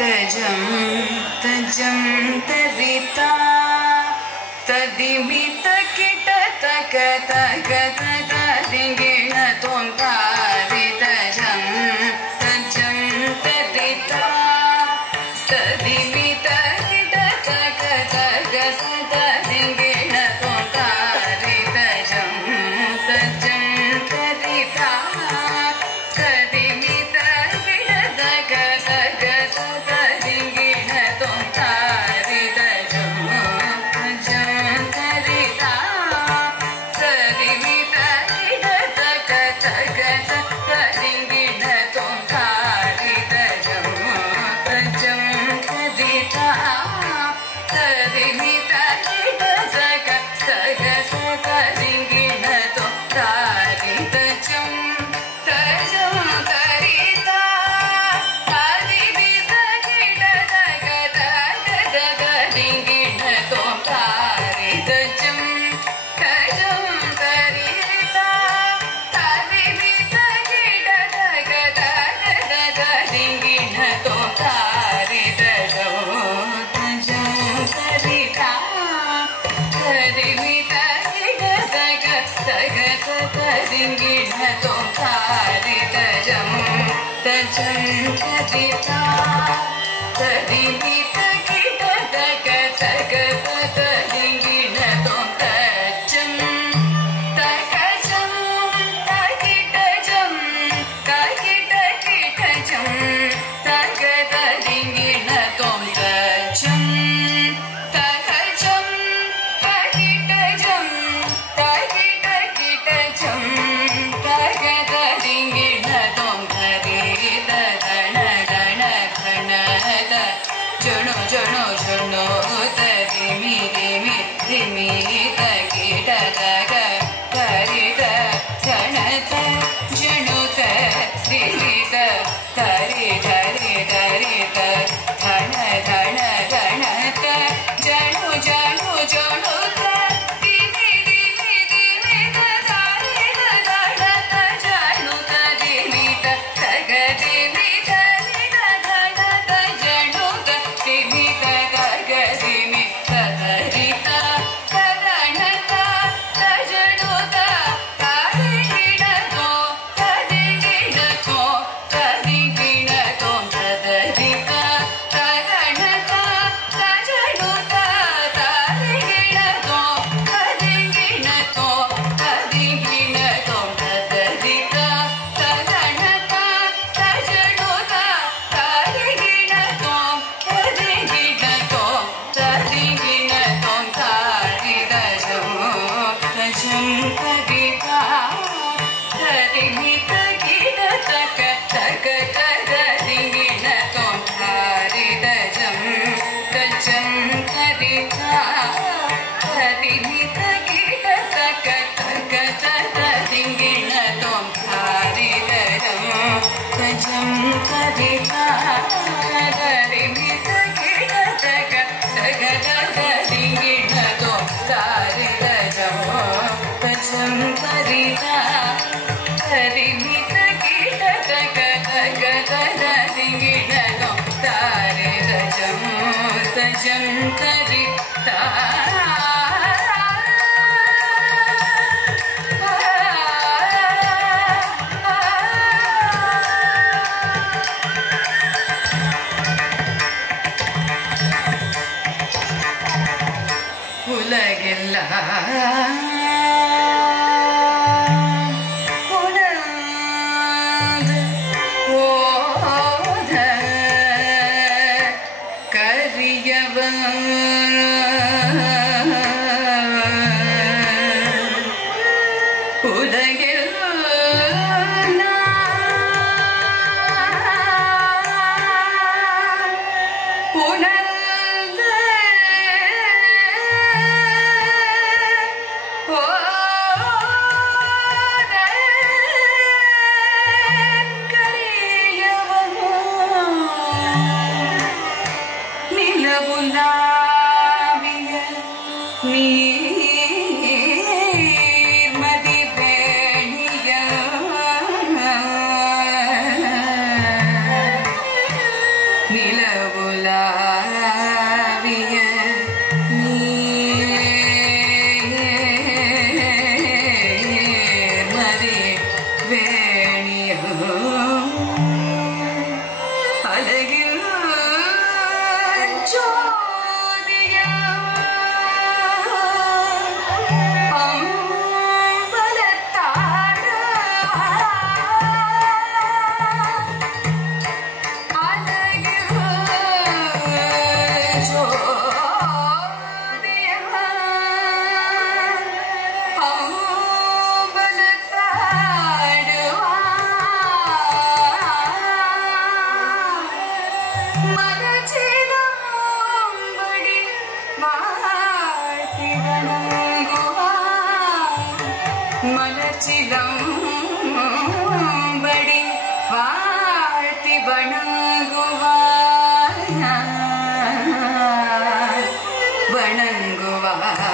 तजं तजं तरिता तदिमित kit तक तक तदिगिण तोंतारि तजं तजं तरिता तदिमित kit तक तक तदिगिण तोंतारि तजं तजं तरिता तदिमित किट तक तक तदिगिण तोंतारि तजं तजं तरिता तदिमित किट तक तक तदिगिण तोंतारि तजं तजं तरिता तदिमित किट तक तक तदिगिण तोंतारि तजं तजं तरिता तदिमित किट तक तक तदिगिण तोंतारि तजं तजं तरिता तदिमित किट तक तक तदिगिण तोंतारि तजं तजं तरिता तदिमित किट तक तक तदिगिण तोंतारि तजं तजं तरिता तदिमित किट तक तक तदिगिण तोंताचं तकचं तकिटचं तकिटकिटचं तक तदिगिण तोंताचं तकचं तकिटचं तकिटकिटचं तक तदिगिण तोंतारि तगण गण गण जणो जणो जणो तरिमि रिमि रिमि तकिट तक तरित गणत जणुत रिरित तरि धरि धरित धण धण गणत जणु जणु जणुत रिमि रिमि रिमित तरित गणत जणुत रिमित तग रिमित रित गणत जणुत रिमित तग रिमित तरित तगणत तजणुत तदिगिण तो तदिगिण तो तदिगिण तो तदरित तगणत तजणुत तदिगिण तो तदिगिण तो तदिगिण तो तदरित तगणत तजणुत तदिगिण तो तदिगिण तो तदिगिण तोंतारि तजं तजं तरिता तदिमित किट तक तक तदिगिण तोंतारि तजं तजं तरिता तदिमित किट तक तक तदिगिण तोंतारि तजं तजं तरिता तदिमित किट तक तक तदिगिण तोंतारि तजं तजं तरिता तदिमित किट तक तक तदिगिण तोंतारि तजं तजं तरिता உலகெல்லாம் உணர்ந்து ஓத கரியவன் உணர்ந்து நிலவுலாவிய நீர்மதி பேணிய நிலவுலாவிய நீர்மதி வேணியும் அழகில் ஜோதியம் அம்பலத்தாடு அழகில் ஜோதியம் அம்பலத்தாடு மலச்சிலம்படி வாழ்த்தி வணங்குவார் மலச்சிலம்படி வாழ்த்தி வணங்குவார் வணங்குவார்